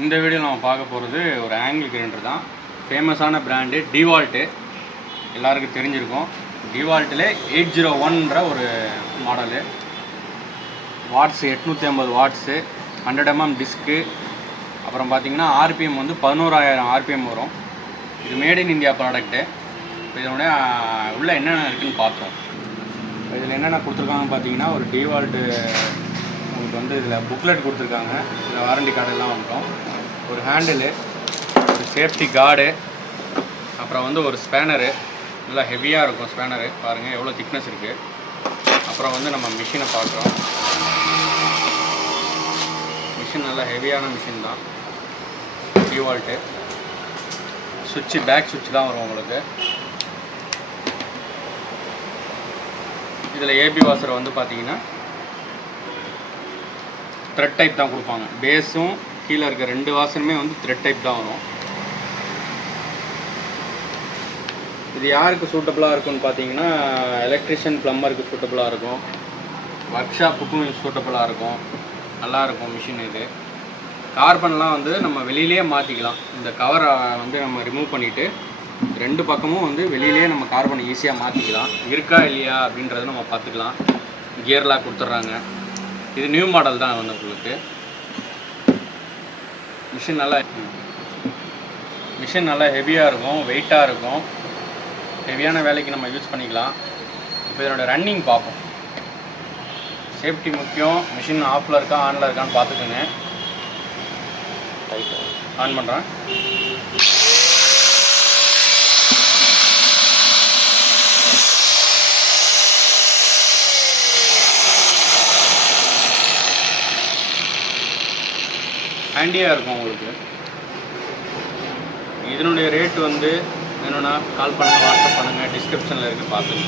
இந்த வீடியோ நம்ம பார்க்க போகிறது ஒரு ஆங்கிள் கிரைண்டர் தான். ஃபேமஸான பிராண்டு டிவால்ட்டு எல்லாருக்கும் தெரிஞ்சிருக்கும். டிவால்ட்டில் எயிட் ஜீரோ ஒன்ற ஒரு மாடலு வாட்ஸ் எட்நூற்றி ஐம்பது வாட்ஸு ஹண்ட்ரட் எம்எம் டிஸ்க்கு அப்புறம் பார்த்தீங்கன்னா ஆர்பிஎம் வந்து பதினோராயிரம் ஆர்பிஎம் வரும். இது மேட் இன் இந்தியா ப்ராடக்ட்டு இப்போ இதனுடைய உள்ளே என்னென்ன இருக்குன்னு பார்த்தோம் இதில் என்னென்ன கொடுத்துருக்காங்கன்னு பார்த்தீங்கன்னா ஒரு டிவால்ட்டு உங்களுக்கு வந்து இதில் புக்லெட் கொடுத்துருக்காங்க. இதில் வாரண்டி கார்டெல்லாம் வந்துட்டோம். ஒரு ஹேண்டிலு ஒரு சேஃப்டி கார்டு அப்புறம் வந்து ஒரு ஸ்பேனரு நல்லா ஹெவியாக இருக்கும் ஸ்பேனரு பாருங்கள் எவ்வளோ திக்னஸ் இருக்குது அப்புறம் வந்து நம்ம மிஷினை பார்க்குறோம். மிஷின் நல்லா ஹெவியான மிஷின் தான். டிவால்ட்டு சுவிட்சு பேக் சுவிட்ச் தான் வரும் உங்களுக்கு. இதில் ஏபி வாசர் வந்து பார்த்தீங்கன்னா த்ரெட் டைப் தான் கொடுப்பாங்க. பேஸும் கீழே இருக்க ரெண்டு வாசனுமே வந்து த்ரெட் டைப் தான் வரும். இது யாருக்கு சூட்டபுளாக இருக்கும்னு பார்த்தீங்கன்னா எலக்ட்ரிஷியன் ப்ளம்பருக்கு சூட்டபுளாக இருக்கும். ஒர்க் ஷாப்புக்கும் சூட்டபுளாக இருக்கும். நல்லா இருக்கும் மிஷின் இது. கார்பன்லாம் வந்து நம்ம வெளியிலேயே மாற்றிக்கலாம் இந்த கவரை வந்து நம்ம ரிமூவ் பண்ணிவிட்டு ரெண்டு பக்கமும் வந்து வெளியிலேயே நம்ம கார்பனை ஈஸியாக மாற்றிக்கலாம் இருக்கா இல்லையா அப்படின்றத நம்ம பார்த்துக்கலாம். கியர்லாக் கொடுத்துட்றாங்க. இது நியூ மாடல் தான் வந்து உங்களுக்கு. மிஷின் நல்லா மிஷின் நல்லா ஹெவியாக இருக்கும் வெயிட்டாக இருக்கும். ஹெவியான வேலைக்கு நம்ம யூஸ் பண்ணிக்கலாம். இப்போ இதனோட ரன்னிங் பார்ப்போம். சேஃப்டி முக்கியம். மிஷின் ஆஃபில் இருக்கா ஆனில் இருக்கான்னு பார்த்துக்கோங்க. ஆன் பண்ணுறேன் ஹேண்டியாக இருக்கும் உங்களுக்கு. இதனுடைய ரேட் வந்து என்னென்னா கால் பண்ணுங்கள் வாட்ஸ்அப் பண்ணுங்கள் டிஸ்கிரிப்ஷனில் இருக்குது பார்த்துங்க